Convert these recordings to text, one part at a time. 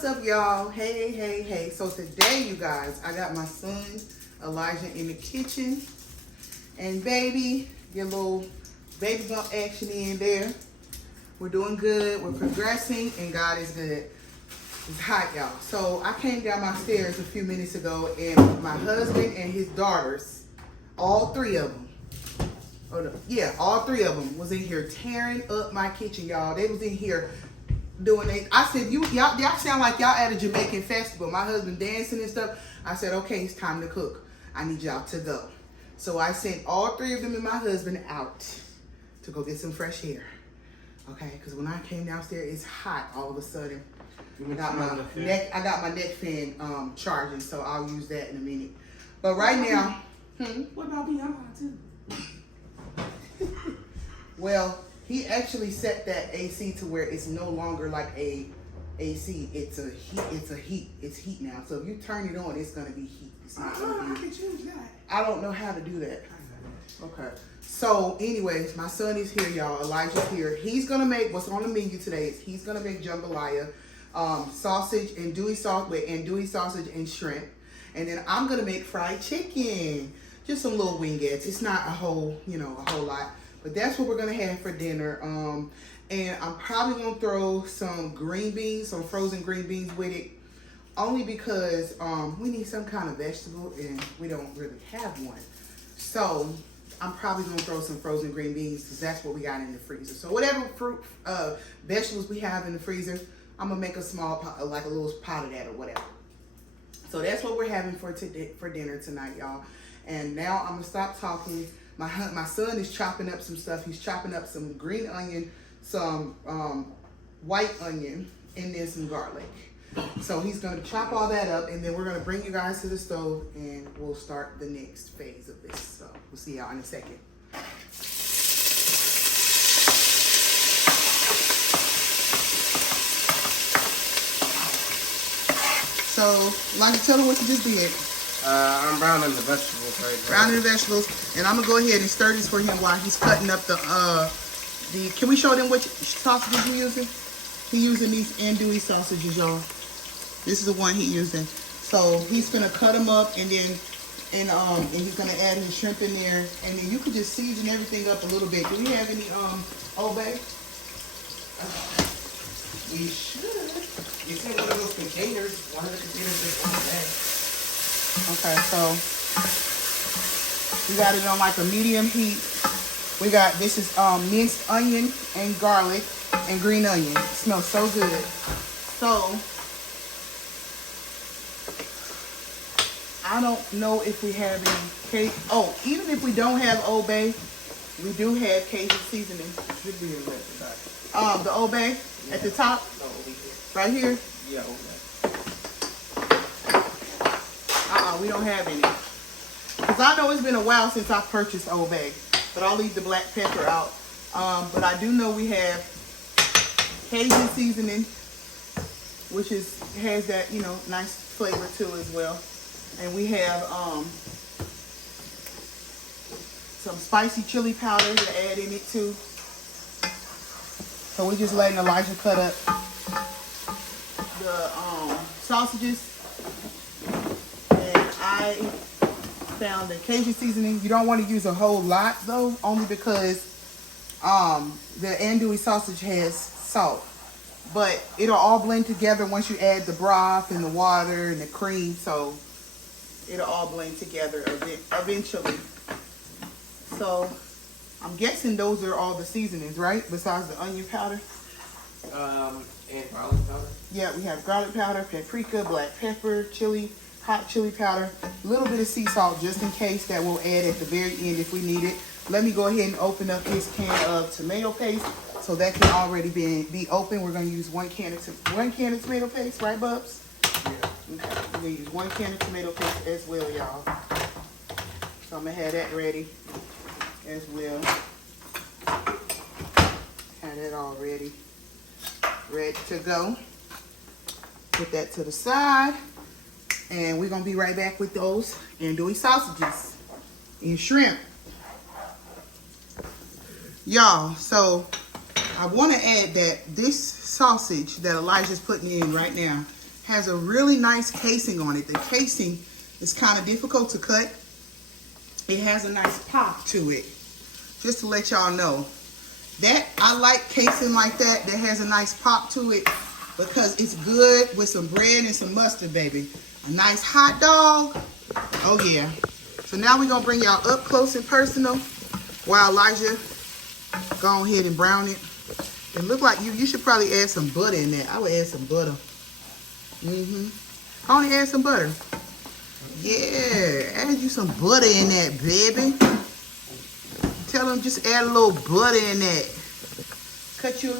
What's up, y'all? Hey. So today, you guys, I got my son Elijah in the kitchen, and baby, get a little baby bump action in there. We're doing good, we're progressing, and God is good. It's hot, y'all. So I came down my stairs a few minutes ago, and my husband and his daughters, all three of them, all three of them was in here tearing up my kitchen, y'all. They was in here doing it. I said, y'all sound like y'all at a Jamaican festival. My husband dancing and stuff. I said, okay, it's time to cook. I need y'all to go. So I sent all three of them and my husband out to go get some fresh air. Okay, because when I came downstairs, it's I hot all of a sudden. I got my neck fan charging, so I'll use that in a minute. But right now, what about beyond too? Well, he actually set that AC to where it's no longer like a AC. It's heat now. So if you turn it on, it's gonna be heat. It's not gonna be. I can choose that. I don't know how to do that. Okay. So, anyways, my son is here, y'all. Elijah's here. He's gonna make what's on the menu today. He's gonna make jambalaya, sausage and andouille sausage and shrimp, and then I'm gonna make fried chicken. Just some little wingettes. It's not a whole lot. But that's what we're gonna have for dinner. And I'm probably gonna throw some green beans, some frozen green beans with it, only because we need some kind of vegetable and we don't really have one. So I'm probably gonna throw some frozen green beans because that's what we got in the freezer. So whatever fruit, vegetables we have in the freezer, I'm gonna make a small pot, like a little pot of that or whatever. So that's what we're having for dinner tonight, y'all. And now I'm gonna stop talking. My son is chopping up some stuff. He's chopping up some green onion, some white onion, and then some garlic. So he's going to chop all that up, and then we're going to bring you guys to the stove, and we'll start the next phase of this. So we'll see y'all in a second. So, like, tell them what you just did. I'm browning the vegetables right now. Browning the vegetables, and I'm gonna go ahead and stir this for him while he's cutting up the. Can we show them which sausages he's using? He's using these andouille sausages, y'all. This is the one he's using. So he's gonna cut them up, and then and he's gonna add his shrimp in there, and then you could just season everything up a little bit. Do we have any Old Bay? We should. It's in one of those containers. One of the containers is Old Bay. Okay, so we got it on like a medium heat. We got, this is minced onion and garlic and green onion. It smells so good. So, I don't know if we have any Cajun. Oh, even if we don't have Old Bay, we do have Cajun seasoning. Should be in there. The Old Bay at the top? No, over here. Right here? Yeah, over there. We don't have any. Because I know it's been a while since I purchased Old Bay. But I'll leave the black pepper out. But I do know we have Cajun seasoning, which has that, nice flavor to it as well. And we have some spicy chili powder to add in it too. So we're just letting Elijah cut up the sausages. I found the Cajun seasoning. You don't want to use a whole lot though, only because the andouille sausage has salt. But it'll all blend together once you add the broth and the water and the cream. So it'll all blend together eventually. So I'm guessing those are all the seasonings, right? Besides the onion powder. And garlic powder. Yeah, we have garlic powder, paprika, black pepper, chili, hot chili powder, a little bit of sea salt just in case. That we'll add at the very end if we need it. Let me go ahead and open up this can of tomato paste. So that can already be open. We're going to use one can of tomato paste, right, Bubs? Yeah. Okay. We're going to use 1 can of tomato paste as well, y'all. So I'm going to have that ready as well. Have that all ready to go. Put that to the side. And we're going to be right back with those andouille sausages and shrimp. Y'all, so I want to add that this sausage that Elijah's putting in right now has a really nice casing on it. The casing is kind of difficult to cut. It has a nice pop to it. Just to let y'all know. That, I like casing like that has a nice pop to it because it's good with some bread and some mustard, baby. A nice hot dog. Oh, yeah. So now we're going to bring y'all up close and personal while Elijah go ahead and brown it. It look like you should probably add some butter in there. I would add some butter. I only add some butter. Yeah, add you some butter in that, baby. Tell them just add a little butter in that. Cut you a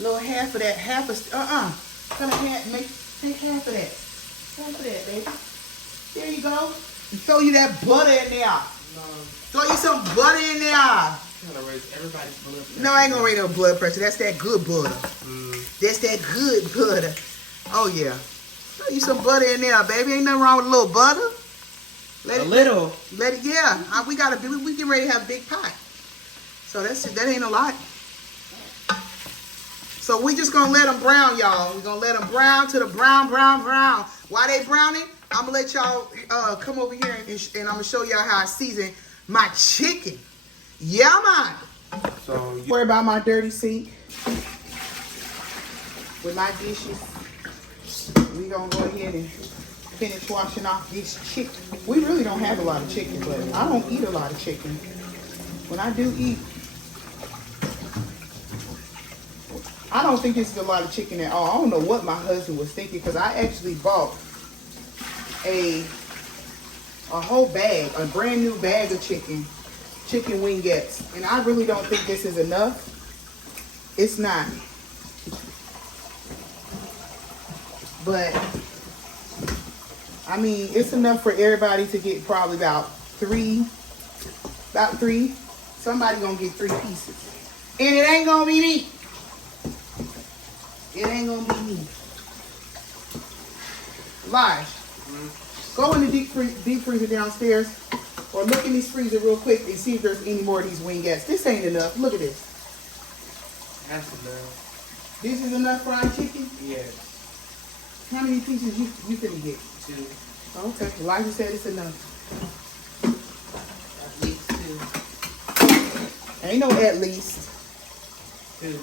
little half of that, Cut a half, take half of that. Half of that, baby. There you go. And throw you that butter in there. No. Throw you some butter in there. I'm gonna raise everybody's blood pressure. No, I ain't gonna raise no blood pressure. That's that good butter. That's that good butter. Oh yeah. Throw you some butter in there, baby. Ain't nothing wrong with a little butter. Let it, yeah. We get ready to have a big pot. So that ain't a lot. So we just gonna let them brown, y'all. We're gonna let them brown to the brown. While they browning, I'm gonna let y'all come over here and I'm gonna show y'all how I season my chicken. Yeah, man. So Worry about my dirty sink with my dishes. We gonna go ahead and finish washing off this chicken. We really don't have a lot of chicken, but I don't eat a lot of chicken. When I do eat, I don't think this is a lot of chicken at all. I don't know what my husband was thinking because I actually bought a whole bag, a brand new bag of chicken wingettes. And I really don't think this is enough. It's not. But, I mean, it's enough for everybody to get probably about three. Somebody gonna get 3 pieces. And it ain't gonna be me. It ain't gonna be me. Lige, go in the deep freezer downstairs or look in this freezer real quick and see if there's any more of these wingettes. This ain't enough. Look at this. that's enough. This is enough fried chicken? Yes. How many pieces you finna get? 2. Okay, Elijah said it's enough. At least 2. Ain't no at least. 2.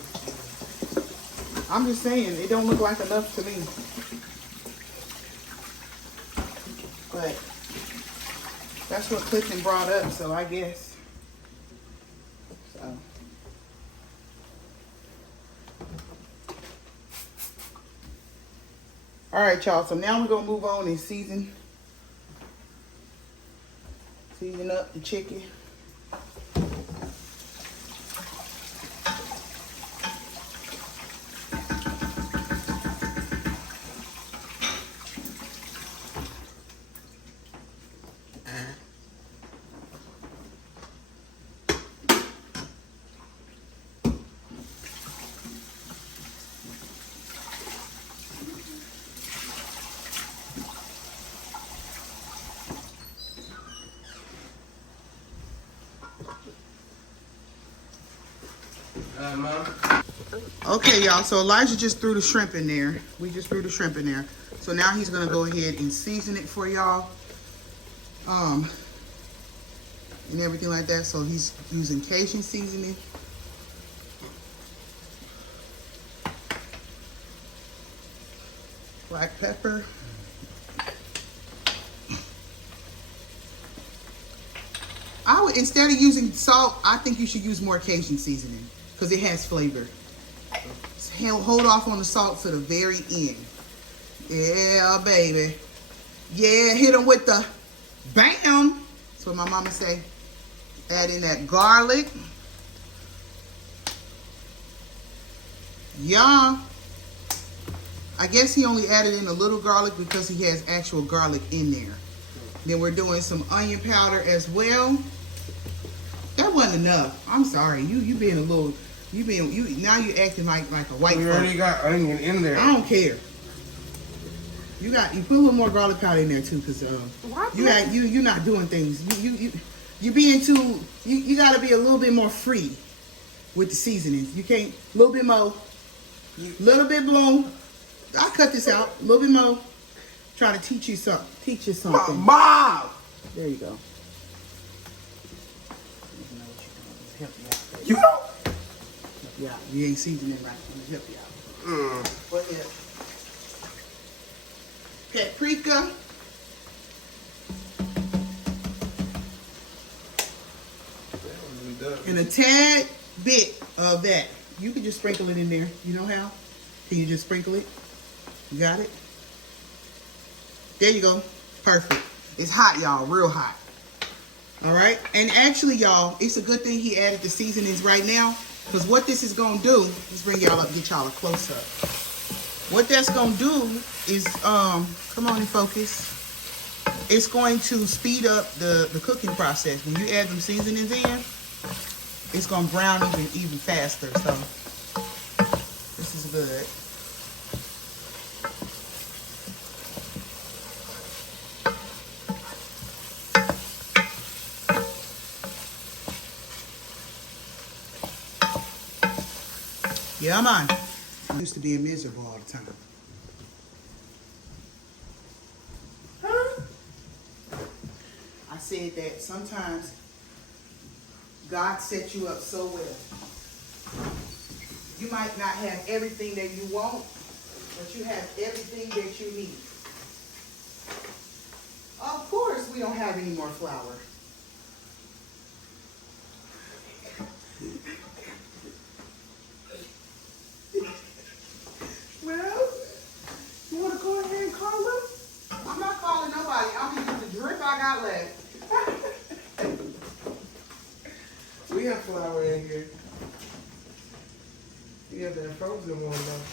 I'm just saying, it don't look like enough to me. But that's what Clifton brought up, so I guess. So. All right, y'all. So now we're gonna move on and season up the chicken. Mom? Okay, y'all, so Elijah just threw the shrimp in there. We just threw the shrimp in there. So now he's gonna go ahead and season it for y'all. And everything like that. So he's using Cajun seasoning. Black pepper. I would, instead of using salt, I think you should use more Cajun seasoning because it has flavor. So hold off on the salt to the very end. Yeah, baby. Yeah, hit them with the bam. That's what my mama say. Add in that garlic. Yeah. I guess he only added in a little garlic because he has actual garlic in there. Then we're doing some onion powder as well. That wasn't enough. I'm sorry. You being a little, now you acting like a white. We already got onion in there. I don't care. You put a little more garlic powder in there too, cause you're not doing things. You being too. You got to be a little bit more free with the seasonings. You can't. A little bit more. Little bit blue. I'll cut this out a little bit more. Try to teach you something. Teach you something. Mom! There you go. Help you out. You don't? Help you out. You ain't seasoning right. Let me help you out. What is? Paprika. And a tad bit of that. You can just sprinkle it in there. You know how? Can you just sprinkle it? You got it? There you go. Perfect. It's hot, y'all. Real hot. All right? And actually, y'all, it's a good thing he added the seasonings right now. Because what this is going to do, let's bring y'all up, get y'all a close-up. What that's going to do is, come on and focus. It's going to speed up the cooking process. When you add them seasonings in, it's going to brown even faster. So, this is good. Yeah, man. I used to be miserable all the time. Huh? I said that sometimes God set you up so well. You might not have everything that you want, but you have everything that you need. Of course, we don't have any more flour. Well, you want to go ahead and call them? I'm not calling nobody. I'm going to use the drip I got left. We have flour in here. We have that frozen one though.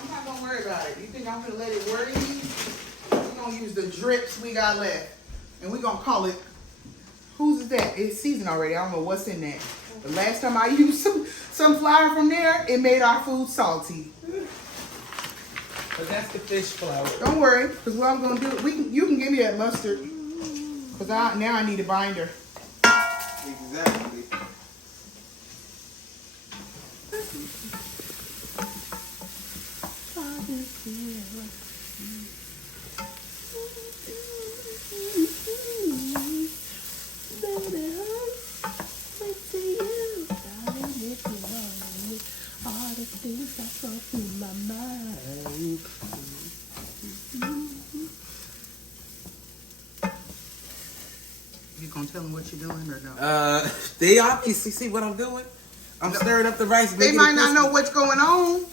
I'm not going to worry about it. You think I'm going to let it worry me? We're going to use the drips we got left. And we're going to call it, whose is that? It's seasoned already. I don't know what's in that. The last time I used some flour from there, it made our food salty. But that's the fish flour. Don't worry, because what I'm going to do, you can give me that mustard. Because now I need a binder. Exactly. You gonna tell them what you're doing or no? They obviously see what I'm doing. I'm stirring up the rice. They might not know what's going on.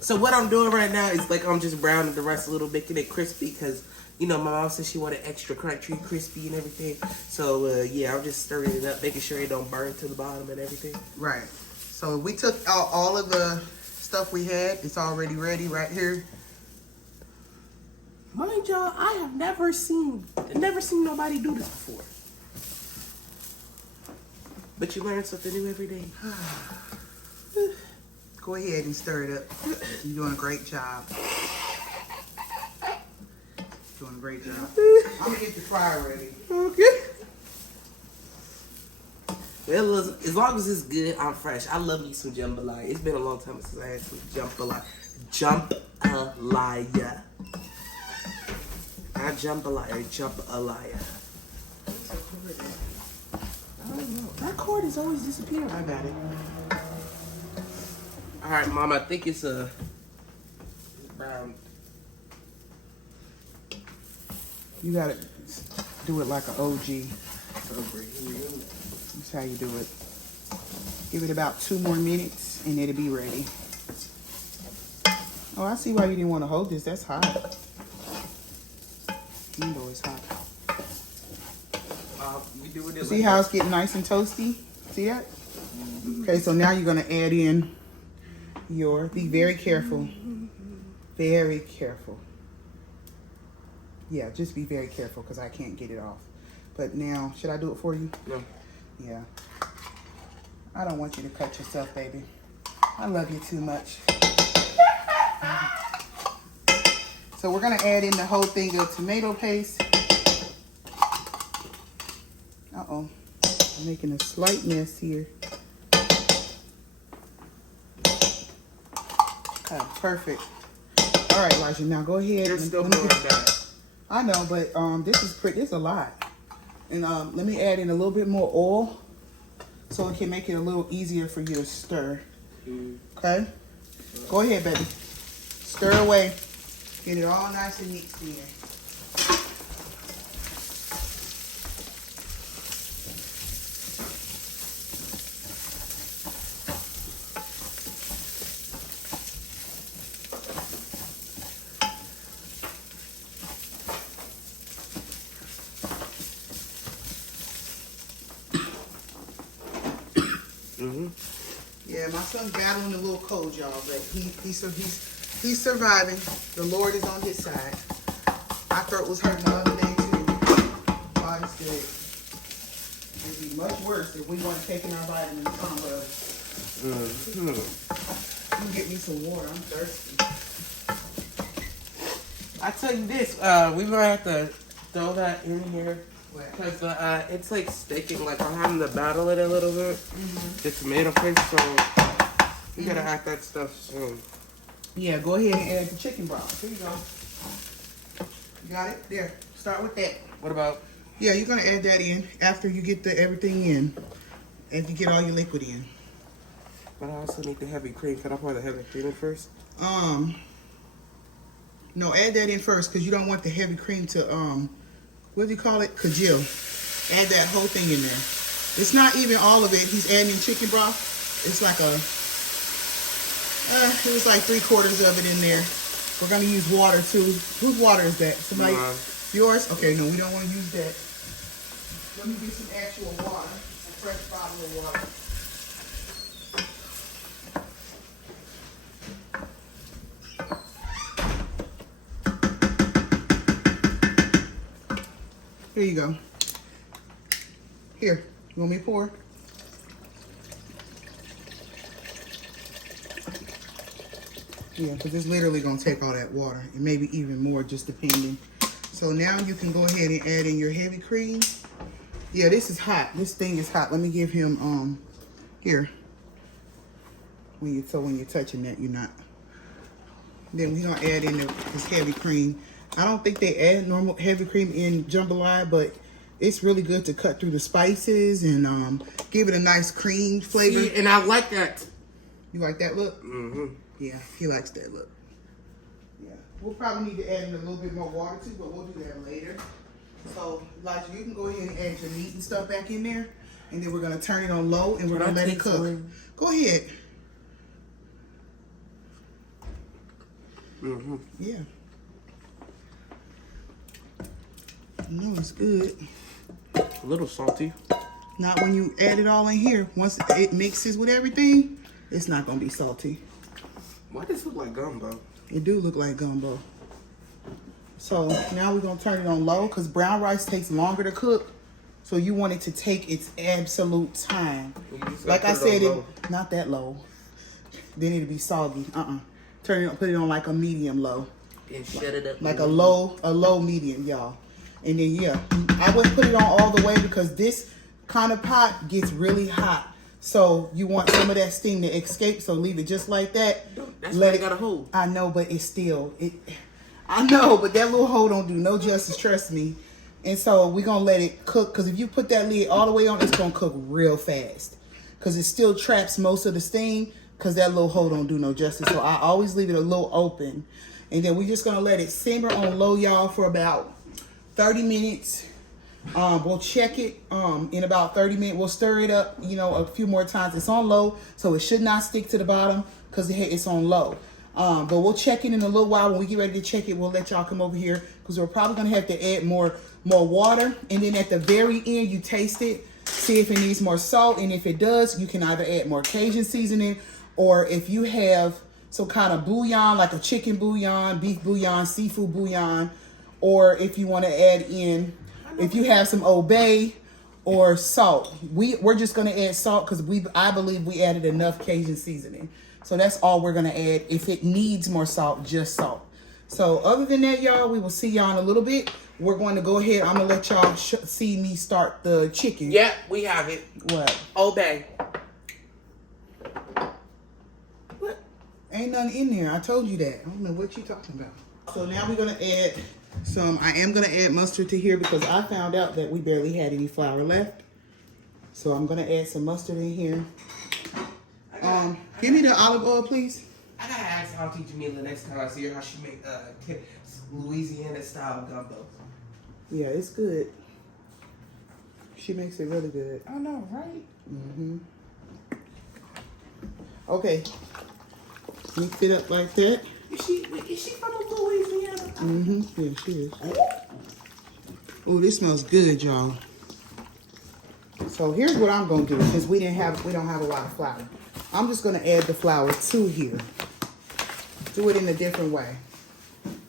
So what I'm doing right now is like I'm just browning the rice a little, making it crispy because, you know, my mom said she wanted extra crunchy, crispy and everything. So, yeah, I'm just stirring it up, making sure it don't burn to the bottom and everything. Right. So we took out all of the stuff we had. It's already ready right here. Mind y'all, I have never seen nobody do this before. But you learn something new every day. Go ahead and stir it up. You're doing a great job. Doing a great job. I'm gonna get the fryer ready. Okay. Well, as long as it's good, I'm fresh. I love me some jambalaya. It's been a long time since I had some jambalaya. Jambalaya. Not jambalaya, jambalaya. I don't know. That cord is always disappearing. I got it. All right, Mom. I think it's brown. You gotta do it like an OG. That's how you do it. Give it about 2 more minutes and it'll be ready. Oh, I see why you didn't want to hold this. That's hot. You know it's hot. We do it See how it's getting nice and toasty? See that? Okay, so now you're gonna add in be very careful. Very careful. Yeah, just be very careful because I can't get it off. But now, should I do it for you? No. Yeah. I don't want you to cut yourself, baby. I love you too much. So we're gonna add in the whole thing of tomato paste. Uh-oh. I'm making a slight mess here. Okay, perfect. All right, Elijah, now go ahead. You're still doing that. I know, but this is pretty. It's a lot. And let me add in a little bit more oil so it can make it a little easier for you to stir. Okay? Go ahead, baby. Stir away. Get it all nice and mixed in. Yeah, my son's battling a little cold, y'all, but he's surviving. The Lord is on his side. My throat was hurting the other day too. Body's good. It'd be much worse if we weren't taking our vitamins. You get me some water. I'm thirsty. I tell you this, we might have to throw that in here. Because it's like sticking, like I'm having to battle it a little bit. The tomato paste, so you gotta add that stuff soon. Yeah, go ahead and add the chicken broth. Here you go. You got it? There. Start with that. What about? Yeah, you're gonna add that in after you get everything in. After you get all your liquid in. But I also need the heavy cream. Can I pour the heavy cream in first? No, add that in first because you don't want the heavy cream to what do you call it? Congeal. Add that whole thing in there. It's not even all of it. He's adding in chicken broth. It's like it was like 3/4 of it in there. We're gonna use water too. Whose water is that? Somebody? Yours? Okay, no, we don't want to use that. Let me get some actual water. A fresh bottle of water. Here you go. Here, you want me to pour? Yeah, because it's literally going to take all that water, and maybe even more, just depending. So now you can go ahead and add in your heavy cream. Yeah, this is hot. This thing is hot. Let me give him, here. When you're touching that, you're not. Then we're going to add in this heavy cream. I don't think they add normal heavy cream in jambalaya, but it's really good to cut through the spices and give it a nice cream flavor. See, and I like that. You like that look? Mm-hmm. Yeah, he likes that look. Yeah, we'll probably need to add in a little bit more water too, but we'll do that later. So, Elijah, you can go ahead and add your meat and stuff back in there, and then we're gonna turn it on low and we're gonna let it cook. Go ahead. Yeah. No, it's good. A little salty. Not when you add it all in here. Once it mixes with everything, it's not gonna be salty. Why does it look like gumbo? It do look like gumbo. So now we're gonna turn it on low because brown rice takes longer to cook. So you want it to take its absolute time. Like I said, not that low. Then it'll be soggy. Turn it, put it on like a medium low. And shut it up. Like a low medium, y'all. And then yeah, I wouldn't put it on all the way because this kind of pot gets really hot. So you want some of that steam to escape. So leave it just like that. That's why it got a hole. I know, but it's still I know, but that little hole don't do no justice. Trust me. And so we're gonna let it cook because if you put that lid all the way on, it's gonna cook real fast because it still traps most of the steam because that little hole don't do no justice. So I always leave it a little open, and then we're just gonna let it simmer on low, y'all, for about 30 minutes. We'll check it in about 30 minutes. We'll stir it up, a few more times. It's on low, so it should not stick to the bottom because it's on low. But we'll check it in a little while. When we get ready to check it, we'll let y'all come over here because we're probably gonna have to add more water. And then at the very end, you taste it, see if it needs more salt, and if it does, you can either add more Cajun seasoning, or if you have some kind of bouillon, like a chicken bouillon, beef bouillon, seafood bouillon, or if you want to add in, if you have some Old Bay or salt. We're just gonna add salt because I believe we added enough Cajun seasoning. So that's all we're gonna add. If it needs more salt, just salt. So other than that, y'all, we will see y'all in a little bit. We're going to go ahead. I'm going to let y'all see me start the chicken. Yep, we have it. What? Obey. What? Ain't nothing in there. I told you that. I don't know what you talking about. So now we're going to add I am going to add mustard to here because I found out that we barely had any flour left. So I'm going to add some mustard in here. Give me the olive oil, please. I gotta ask Auntie Jamila next time I see her how she make Louisiana style gumbo. Yeah, it's good. She makes it really good. I know, right? Mm-hmm. Okay. Mix it up like that. Is she from Louisiana? Mm-hmm. Yeah, she is. Oh, this smells good, y'all. So here's what I'm gonna do since we don't have a lot of flour. I'm just gonna add the flour to here. Do it in a different way.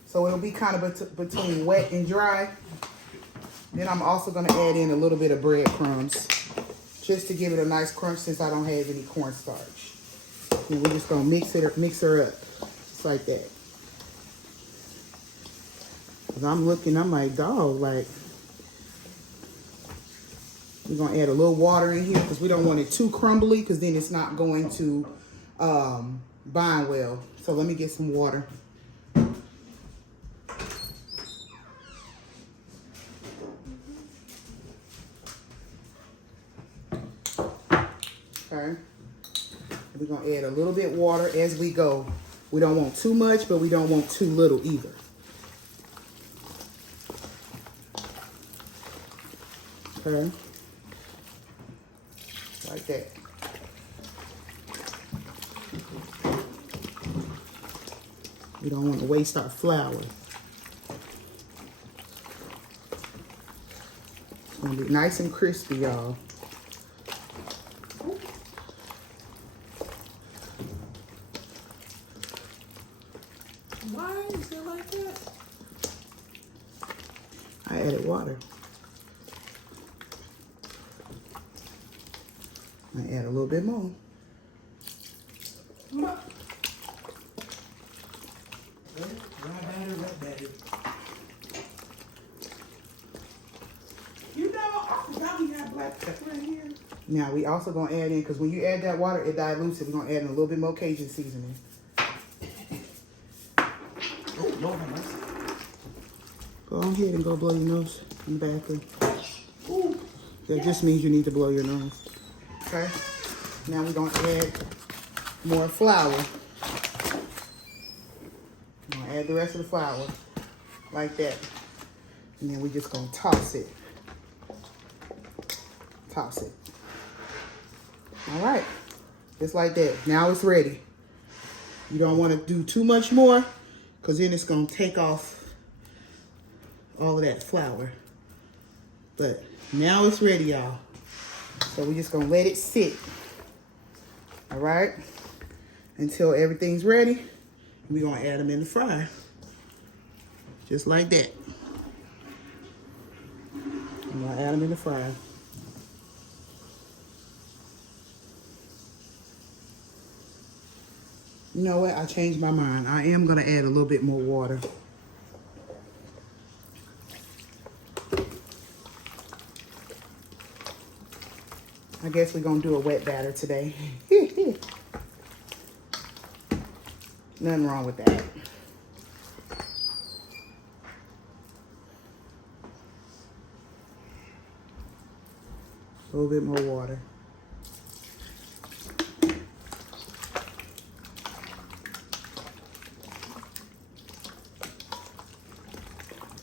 So it'll be kind of between wet and dry. Then I'm also gonna add in a little bit of breadcrumbs just to give it a nice crunch since I don't have any cornstarch. And we're just gonna mix her up just like that. Cause I'm like, dog, like we're gonna add a little water in here because we don't want it too crumbly because then it's not going to bind well. So let me get some water. Okay. We're gonna add a little bit water as we go. We don't want too much, but we don't want too little either. Okay. Like that. We don't want to waste our flour. It's going to be nice and crispy, y'all. Why is it like that? I added water. I add a little bit more. You know, I forgot we got black pepper in here. Now we also gonna add in, because when you add that water, it dilutes it. We're gonna add in a little bit more Cajun seasoning. Oh, Lord have mercy. Go ahead and go blow your nose in the bathroom. Ooh. That just means you need to blow your nose. Okay. Now we're gonna add more flour. I'm gonna add the rest of the flour like that. And then we're just gonna toss it. Toss it. All right, just like that. Now it's ready. You don't want to do too much more because then it's gonna take off all of that flour. But now it's ready, y'all. So we're just gonna let it sit. All right, until everything's ready. We're gonna add them in the fryer. Just like that. I'm gonna add them in the fryer. You know what? I changed my mind. I am gonna add a little bit more water. I guess we're gonna do a wet batter today. Nothing wrong with that. A little bit more water.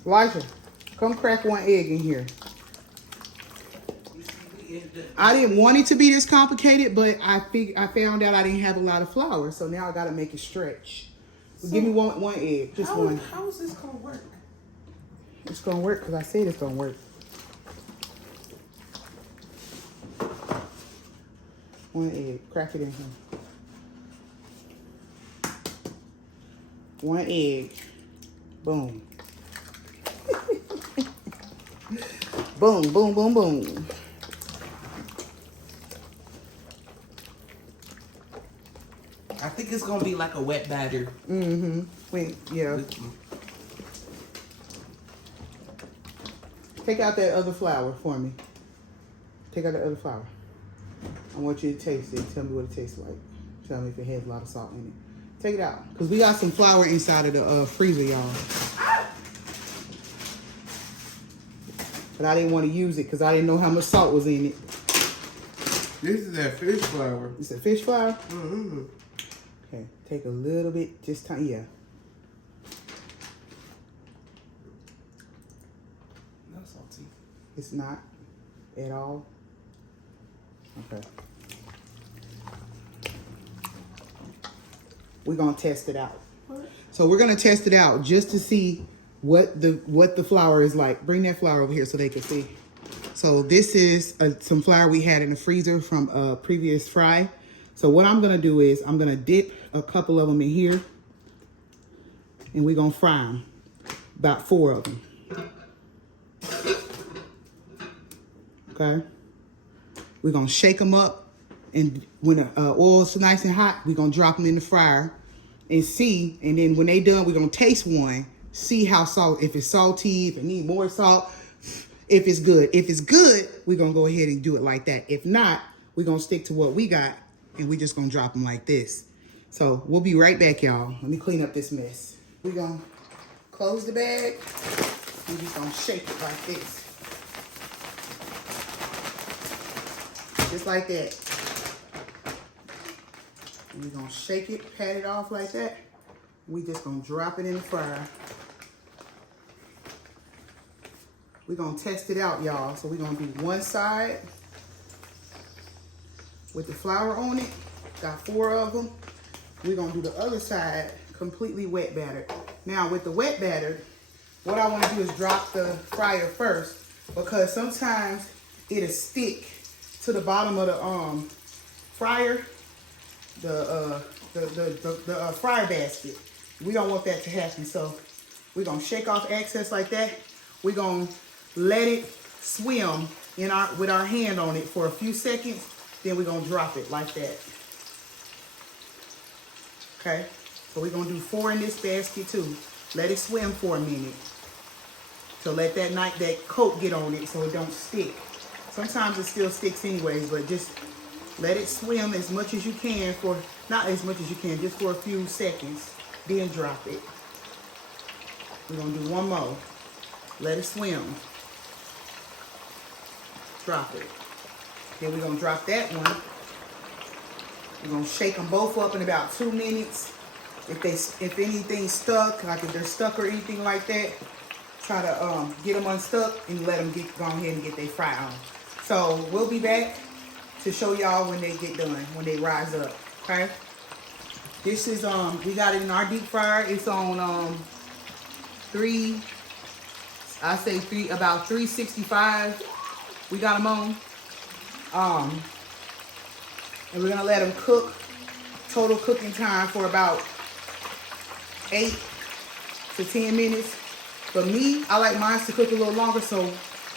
Elijah, come crack one egg in here. I didn't want it to be this complicated, but I found out I didn't have a lot of flour, so now I gotta make it stretch. So give me one egg, just one. How is this gonna work? It's gonna work because I said it's gonna work. One egg, crack it in here. One egg, boom. Boom, boom, boom, boom. I think it's gonna be like a wet batter. Mm-hmm. Wait, yeah. Take out that other flour for me. Take out the other flour. I want you to taste it. Tell me what it tastes like. Tell me if it has a lot of salt in it. Take it out. Because we got some flour inside of the freezer, y'all. But I didn't want to use it because I didn't know how much salt was in it. This is that fish flour. It's a fish flour? Mm-hmm. Okay, take a little bit, just time, yeah. Not salty. It's not at all. Okay. We're gonna test it out. What? So we're gonna test it out just to see what the flour is like. Bring that flour over here so they can see. So this is some flour we had in the freezer from a previous fry. So what I'm gonna do is I'm gonna dip a couple of them in here and we're gonna fry them, about 4 of them. Okay. We're gonna shake them up, and when the oil's nice and hot, we're gonna drop them in the fryer and see, and then when they done, we're gonna taste one, see how salt, if it's salty, if it need more salt, if it's good. If it's good, we're gonna go ahead and do it like that. If not, we're gonna stick to what we got, and we're just gonna drop them like this. So we'll be right back, y'all. Let me clean up this mess. We're gonna close the bag. We're just gonna shake it like this. Just like that. We're gonna shake it, pat it off like that. We just gonna drop it in the fryer. We're gonna test it out, y'all. So we're gonna do one side with the flour on it. Got 4 of them. We're gonna do the other side completely wet battered. Now with the wet battered, what I wanna do is drop the fryer first, because sometimes it'll stick to the bottom of the fryer, the fryer basket. We don't want that to happen, so we're gonna shake off excess like that. We're gonna let it swim in with our hand on it for a few seconds, then we're gonna drop it like that. Okay, so we're gonna do 4 in this basket too. Let it swim for a minute. So let that coat get on it so it don't stick. Sometimes it still sticks anyways, but just let it swim as much as you can for, not as much as you can, just for a few seconds, then drop it. We're gonna do one more. Let it swim. Drop it. Then we're gonna drop that one. We're gonna shake them both up in about 2 minutes. If anything's stuck, like if they're stuck or anything like that, try to get them unstuck and let them go ahead and get their fry on. So we'll be back to show y'all when they get done, when they rise up. Okay. This is we got it in our deep fryer. It's on about 365. We got them on. And we're gonna let them cook. Total cooking time for about 8 to 10 minutes. For me, I like mine to cook a little longer, so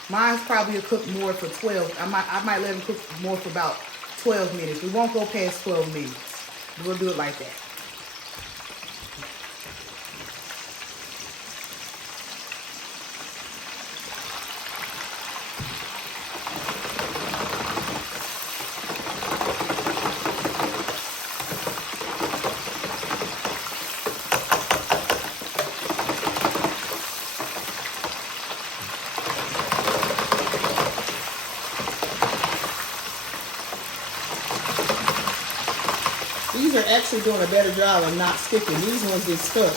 mine's probably a cook more for 12. I might let them cook more for about 12 minutes. We won't go past 12 minutes. We'll do it like that. These are actually doing a better job of not sticking. These ones get stuck.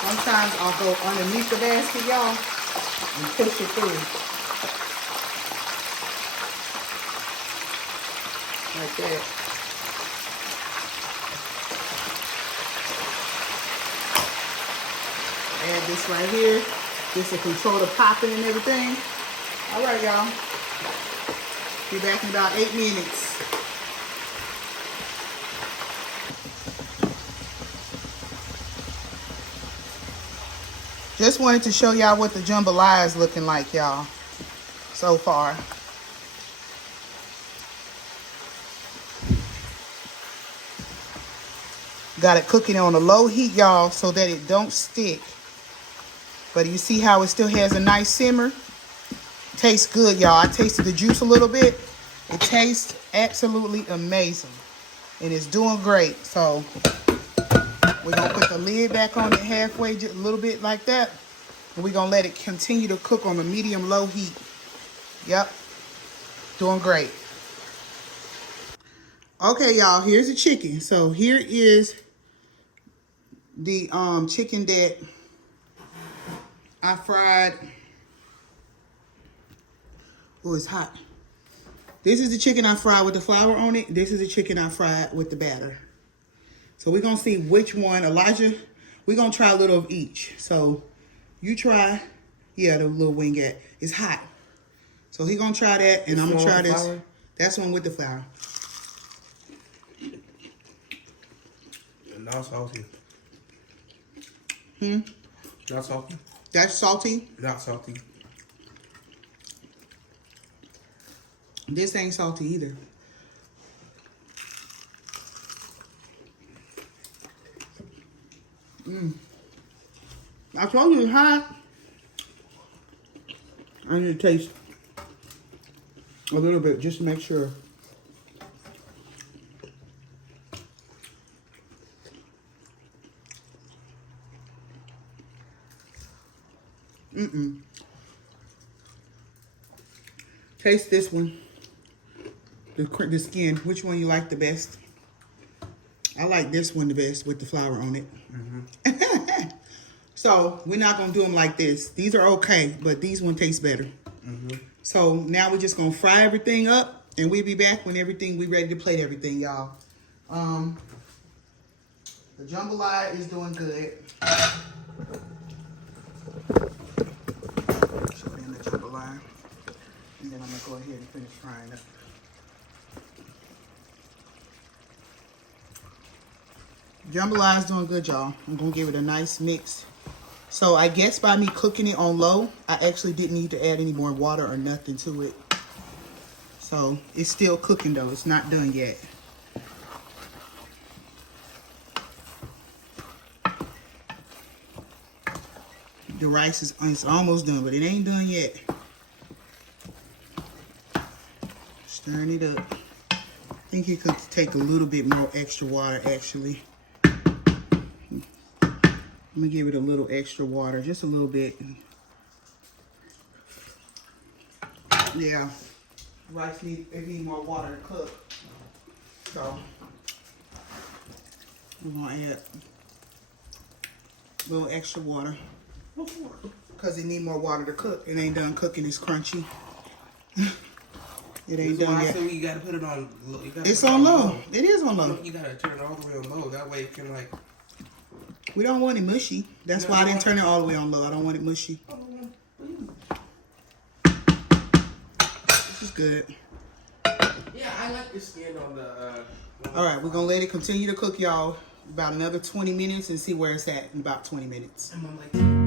Sometimes I'll go underneath the basket, y'all, and push it through. Like that. Add this right here. Just to control the popping and everything. All right, y'all. Be back in about 8 minutes. Just wanted to show y'all what the jambalaya is looking like, y'all, so far. Got it cooking on a low heat, y'all, so that it don't stick. But you see how it still has a nice simmer? Tastes good, y'all. I tasted the juice a little bit. It tastes absolutely amazing. And it's doing great. So we're going to put the lid back on it halfway, just a little bit like that. And we're going to let it continue to cook on a medium-low heat. Yep. Doing great. Okay, y'all. Here's the chicken. So here is the chicken that I fried. Oh, it's hot. This is the chicken I fried with the flour on it. This is the chicken I fried with the batter. So we're going to see which one. Elijah, we're going to try a little of each. So you try, yeah, the little wingette. It's hot. So he's going to try that, and I'm going to try this. Flour? That's one with the flour. Not salty. Not salty. That's salty? Not salty. This ain't salty either. I told you it's hot. I need to taste a little bit just to make sure. Taste this one. The skin. Which one you like the best? I like this one the best with the flour on it. So we're not gonna do them like this. These are okay, but these one taste better. So now we're just gonna fry everything up, and we'll be back when we ready to plate everything, y'all. The jambalaya is doing good. Show them the jambalaya, and then I'm gonna go ahead and finish frying up. Jambalaya is doing good, y'all. I'm gonna give it a nice mix. So I guess by me cooking it on low, I actually didn't need to add any more water or nothing to it. So it's still cooking though. It's not done yet. The rice is it's almost done, but it ain't done yet. Stirring it up. I think you could take a little bit more extra water actually. I'm gonna give it a little extra water, just a little bit. Yeah, rice need more water to cook. So we're gonna add a little extra water because it need more water to cook. It ain't done cooking. It's crunchy. It ain't done yet. You gotta put it on low. It's on low. It is on low. You gotta turn it all the way on low. That way it can like. We don't want it mushy. That's why I didn't turn it all the way on low. I don't want it mushy. This is good. Yeah, I like the skin on the. All right, we're gonna let it continue to cook, y'all. About another 20 minutes and see where it's at in about 20 minutes. I'm like.